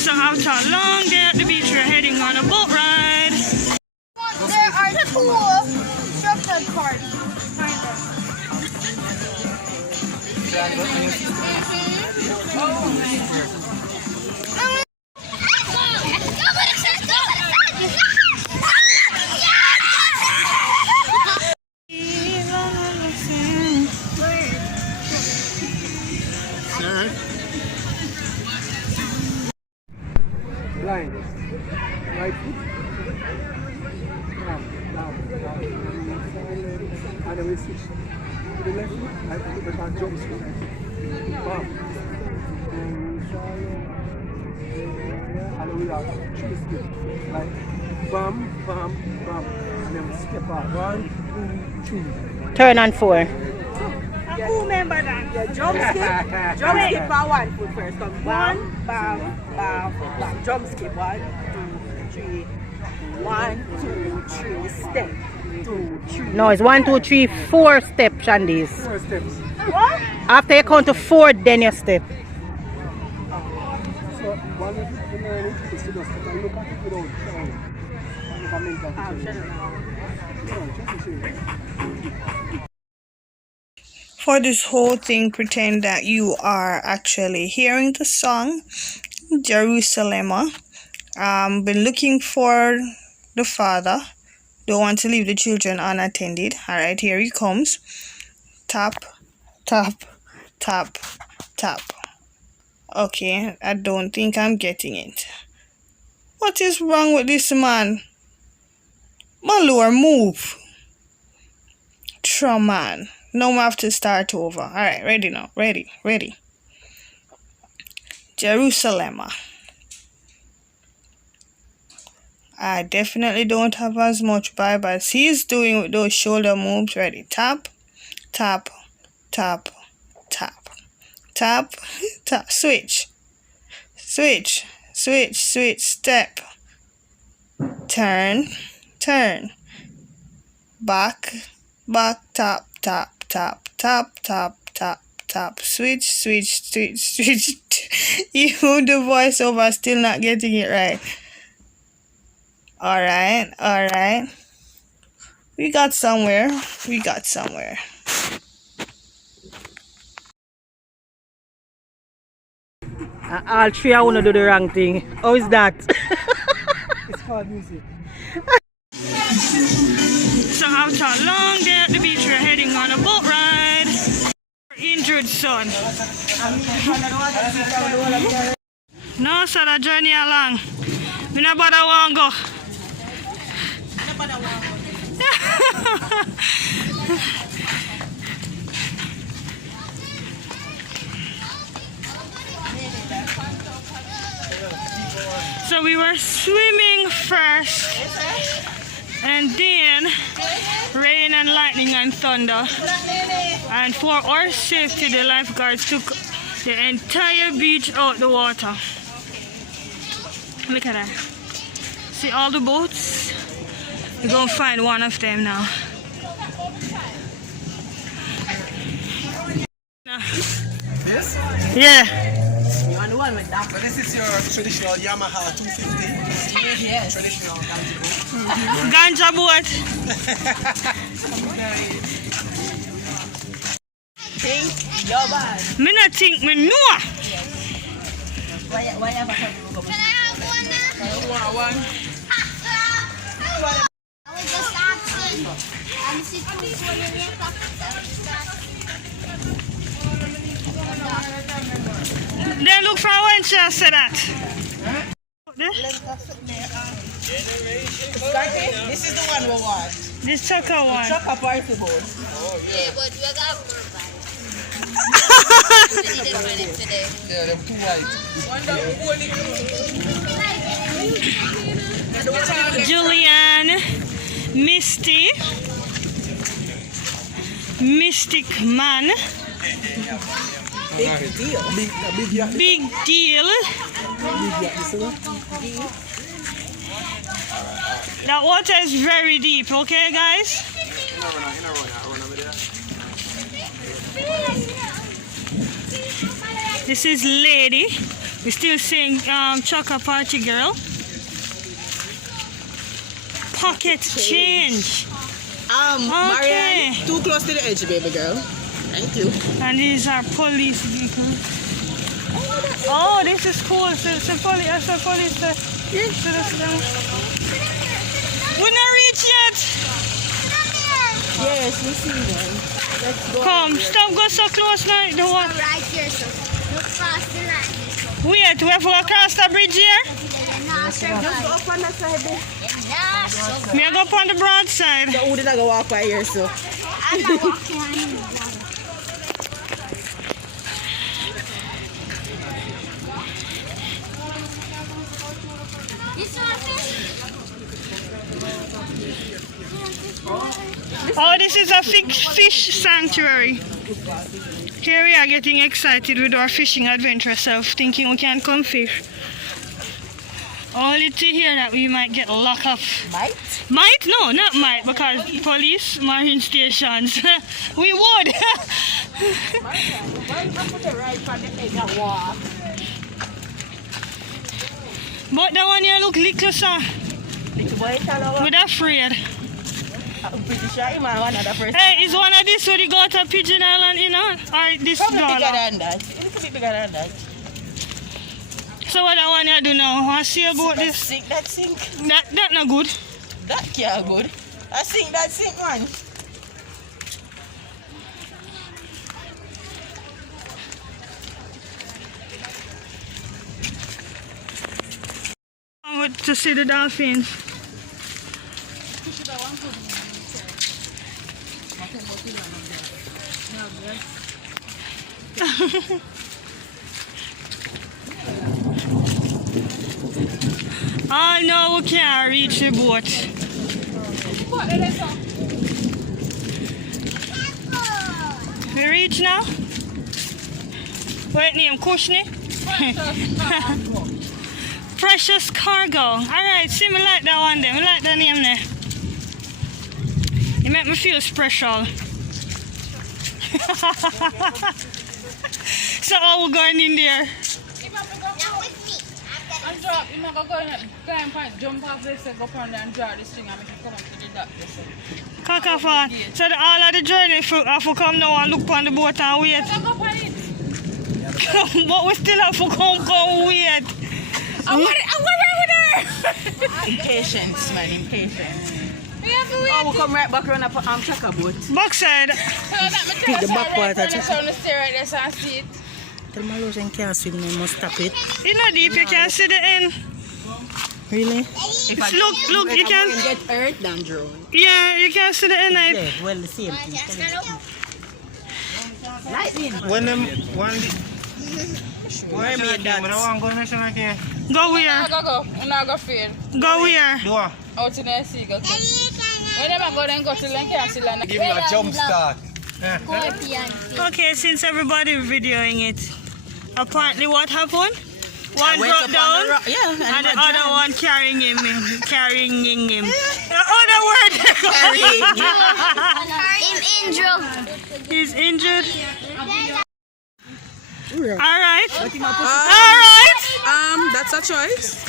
So after a long day at the beach, we're heading on a boat ride. There are two structured cards. Blind. Right foot. Down. And then we switch to the left foot. I put the back jump swing. Bam. And then we have three steps. Like bam, bam, bam. And then we step out. 1, 2, 3. Turn on 4. Who remember that? Yeah, jump skip on 1 foot first. Come bam, bam, bam, bam. Jump skip 1, 2, 3. 1, 2, 3, step. 2, 3. No, it's 1, 2, 3, 4 step, Shandies. 4 steps. What? After you count to 4, then you step. So one of the learning is to just look at it without showing. For this whole thing, pretend that you are actually hearing the song Jerusalem. Been looking for the father. Don't want to leave the children unattended. Alright, here he comes. Tap, tap, tap, tap. Okay, I don't think I'm getting it. What is wrong with this man? My lord, move. Man. Now I have to start over. Alright, ready now. Ready. Jerusalem. I definitely don't have as much vibe as he's doing with those shoulder moves. Ready. Tap, tap, tap, tap, tap, tap. Switch. Step. Turn. Back, tap, tap, tap, tap, tap, tap, tap. Switch. Even the voiceover still not getting it right. Alright. We got somewhere. All 3 I want to do the wrong thing. How is that? It's called music. So after a long day at the beach, we're heading on a boat ride. Injured son. No, sir, the journey along. We not bother want go. So we were swimming first, and then rain and lightning and thunder. And for our safety, the lifeguards took the entire beach out the water. Look at that. See all the boats? We're gonna find one of them now. This? Yeah. You want the one with that? But this is your traditional Yamaha 250. Yes. Traditional Ganja boat. Think you're bad. Me not think me know. Why have a Can I have one now? One. I was just asking. I'm sitting for Then look for when she said that. This is the one we want. This chocolate one. Chocolate party board. Yeah, but we got more bad. We didn't find it today. Yeah, them too white. Julianne, Misty, Mystic Man, Big deal. Big Deal. That water is very deep, okay guys? This is Lady. We still sing Chaka Party Girl. Pocket change. Marianne, too close to the edge, baby girl. Thank you. And these are police vehicles. Oh, this is cool. It's a police. We're not reach yet. Yes, we see them. Let's go. Come, stop, go so close now. The one. Right here, so look past the line. Wait, we have to go across the bridge here? Just go up on the side there. Me I go up on the broad side. The wood is walk by here, so. I'm not walking on you. This one fish? Oh, this is a fish sanctuary. Here we are getting excited with our fishing adventure self, thinking we can come fish. Only to hear that we might get locked up. Might? Might? No, not might, because police, marine stations. We would. But the one here look little, sir. We're afraid. I'm pretty sure him and one other person. Hey, is one of this where they go to Pigeon Island, you know? Or this Probably bigger dollar? than that. A little bit bigger than that. So what I want you to do now? I see about this. Sink, that sink. That not good. That can't good. That sink, man. I want to see the dolphins. Oh no, we can't reach the boat. We reach now? What name? Kushni? Precious Cargo. Alright, see me like that one there. I like the name there. It make me feel special. So how we going in there? And drop, you might go and jump off this and go on there and draw this thing and make it come up to the doctor. Kakafan. So all of the journey have to come now and look on the boat and wait. So go on it. But we still have to come wait. I'm over there. Impatience, man, impatience. We have to wait. Oh, we'll come right back around up on Chaka boat. Backside. So that me tell The us back right part, from the stay right there so I see it. Tell my Rose can't swim, they must stop it. It's not deep, you can see the end. Really? Look, you can. Get hurt than drone. Yeah, you can see the end. Yeah, well, the same thing. Lightning. When them Where made that? Go where? Go. I'm not going to fail. Go where? Out in the sea. Go. Whenever I go, then go to the castle and Give me a jump start. Okay, since everybody videoing it, apparently what happened? One went brought up on down, the yeah, and the other one carrying him. The other word. I'm injured. He's injured. All right. That's a choice.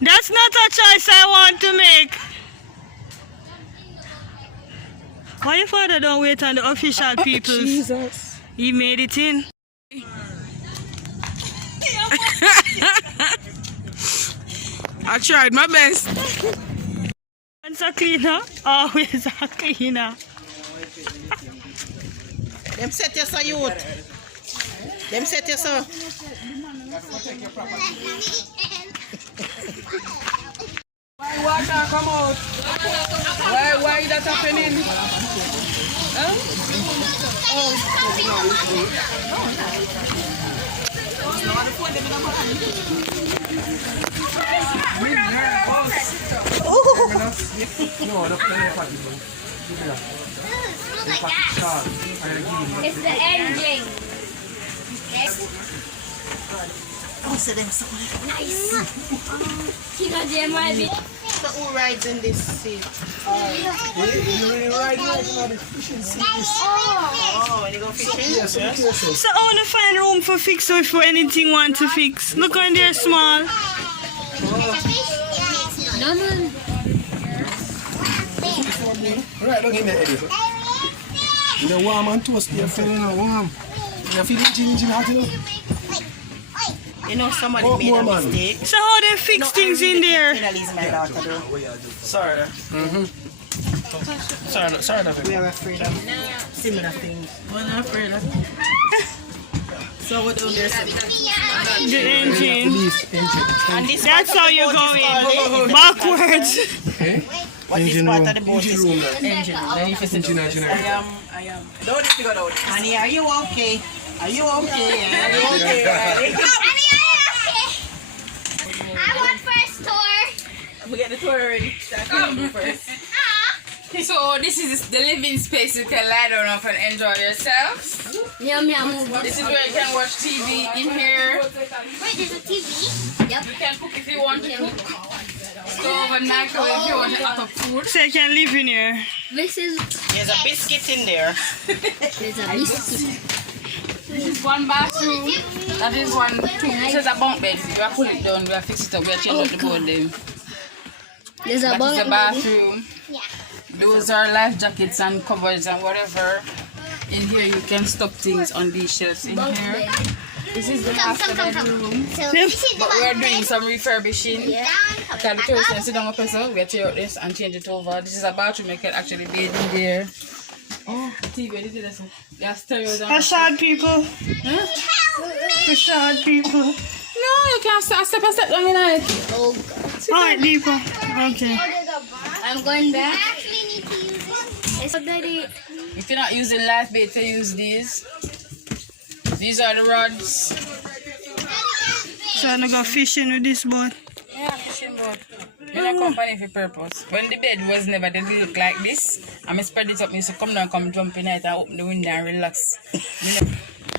That's not a choice I want to make. Why your father don't wait on the official people? Jesus. He made it in. I tried my best. Once a cleaner, always a cleaner. Them set you so youth. Them set you so. Why water come out? Why that happening? It's the ending. Oh, so them so Nice. You know, there might be. So who rides in this seat? You really ride like the fishing seat. Oh, when you go fishing? Yes, yes. So I want to find room for fix if for anything want to fix. Look on there small. No, man. Right, look in there, Eddie. The warm and toasty, you feel warm. You feel the ginger hot, you know? You know somebody made a mistake. So how they fix things in there? Sorry. Sorry, We are afraid of similar things. We're not afraid of. So what do they say? The engine. And this That's how you're going. Backwards. what this Engine part room. of the boat is? Engine room. Engine. Then if you sit down. Engine. I am. Don't need to go down. Honey, are you okay? Are you okay? Are you okay? I want first tour. We get the tour already. Start filming first. So this is the living space you can lie down up and enjoy yourselves. Yum yum. This is where you can watch TV in here. Wait, there's a TV. Yep. You can cook if you want to cook. Stove and microwave if you want to hot up food. So you can live in here. This is. There's a biscuit in there. There's a biscuit. This is one bathroom. That is one, two. This is a bunk bed. We are pull it down, we are fix it up, we are change up the board then. There's a That is the bathroom. Yeah. Those are life jackets and covers and whatever. In here you can stock things on these shelves in here. This is the master bedroom. So this is the But we are bunk doing bed. some refurbishing. Yeah. Can the tourist can sit down up so we tear out this and change it over. This is a bathroom you can actually bathe in there. Oh, TV, this is this. They are stereo down. For short people. Huh? For short people. No, you can't step a step down in it. Oh God. Alright, people. Okay. I'm going back. I actually need to use it. It's already. If you're not using life bait, to use these. These are the rods. So I'm gonna go fishing with this boat. Yeah, fishing boat. In a company for purpose. When the bed was never did it look like this, I spread it up, I used to come down, come jump in it and open the window and relax.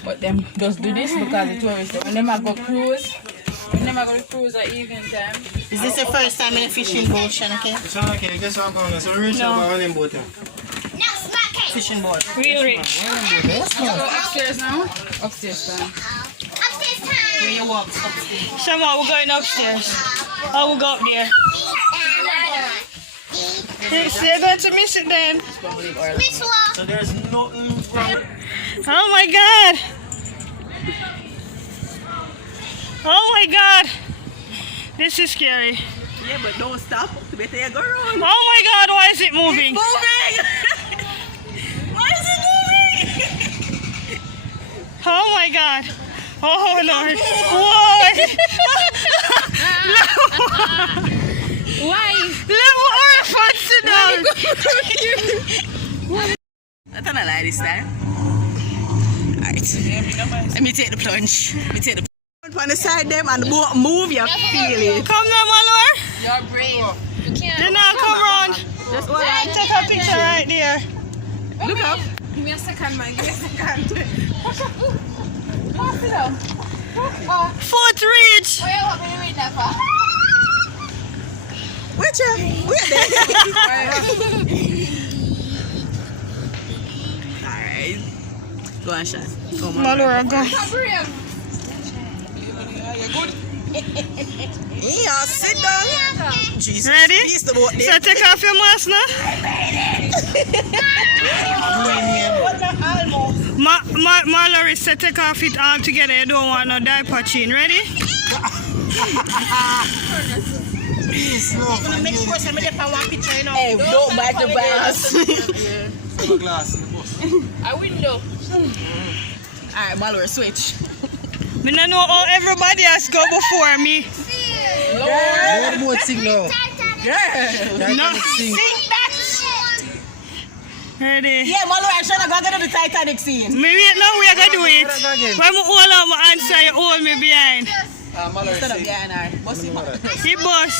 But them just do this because the tourists, when them go cruise, when them go cruise at evening time. Is this the first time in a fishing boat, Shanaka? Okay, guess what I'm going to so reach over them boat. Fishing boat. Real rich. Go upstairs now. Upstairs now. Upstairs time. Where you walk upstairs. Shama, we're going upstairs. I will go up there. So you're going to miss it then? Miss Law. So there's nothing wrong. Oh my God. Oh my God. This is scary. Yeah, but don't stop. Better you go around. Oh my God, why is it moving? Moving! Why is it moving? Oh my God. Oh Lord. What? Why? Level or fancy down. I don't know like this time. Alright. Let me take the plunge. Let me take the plunge. On the side them and the boat move, you feel it. Come now, my Lord. You're brave. You can't. Then now come round. Just hold on. Take a picture right there. Look up. Give me a second, man. Give me a second. Pass it down. Foot reach. Where you want me to read that for? Wait, wait there. Alright. Go on, shot. Go on. My Lord, go. Yeah, sit down. Jesus. Ready? Peace the boat there. So take off your mask now. Mallory said take off it all together. You don't want no diaper chain. Ready? Peace, love. I'm gonna make sure somebody can one picture, you know. Hey, don't bite the glass. Silver glass in the bus. A window. Alright, Mallory, switch. Me don't know how everybody has go before me. Lower the boat signal. No. Sing. Ready? Yeah, Mallory, I'm trying to go to the Titanic scene. Me wait now, we are going to do it. When I hold on my answer, you hold me behind. Mallory, Instead of sing. behind her. What's the matter? He boss.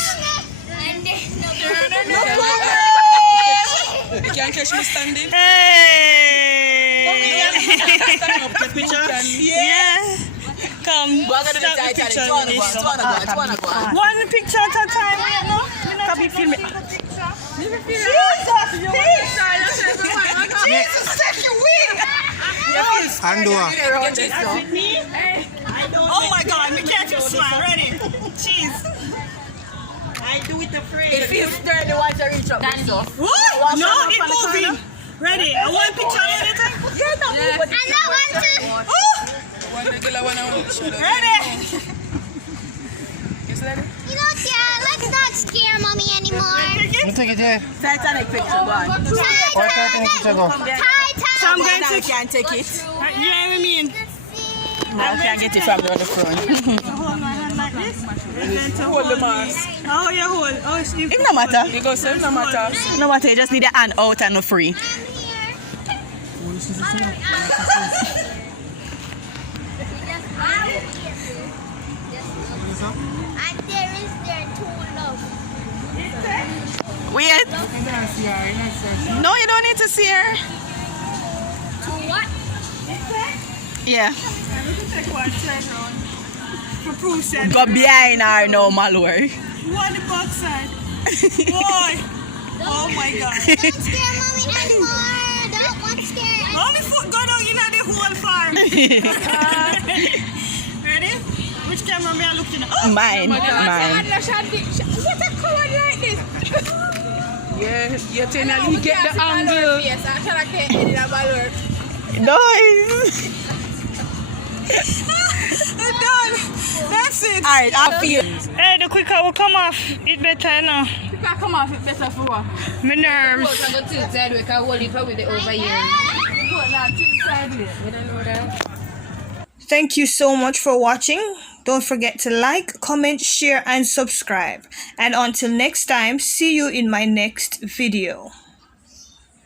You can't catch me standing. Hey. Stand up, take pictures. Yeah. Come. Go to the Stop the Titanic. picture. It's one go. One picture at a time, wait no? be filming. Jesus, take your wig! Oh my God, we can't just smile. Ready? Cheese. I do it afraid. It feels dirty once I reach up. What? No, it's moving. Ready? I want a picture of anything. Ready? You know, Dad, let's not scare Mommy anymore. Take it, yeah. Titanic picture, go on. Titanic. So I'm going to Can't take it. You know what I mean? No, I can't get it from the other front. Hold my hand like this. And then to Hold the mask. Oh, yeah, hold. Oh, it's It no matter. You go say no matter. No matter, you just need your hand out and no free. I'm here. And there is their true love. Wait. No, you don't need to see her. To what? Yeah. take one turn round. For proof said. Go behind her now, Malware. One the back side. Boy. Oh my God. Don't scare Mommy anymore. Don't want to scare her. How many foot go down in the whole farm? Ready? Which camera am I looking at? Oh, Mine. Mine. What a coward like this? Yeah, you generally get the angle. Yes, I can't get it in a balloon. Nice. we're done. That's it. Alright, I'll feel. Hey, the quicker will come off, it better now. You can come off it better for what? My nerves. I go to side we can hold it with the over here. Thank you so much for watching. Don't forget to like, comment, share, and subscribe. And until next time, see you in my next video.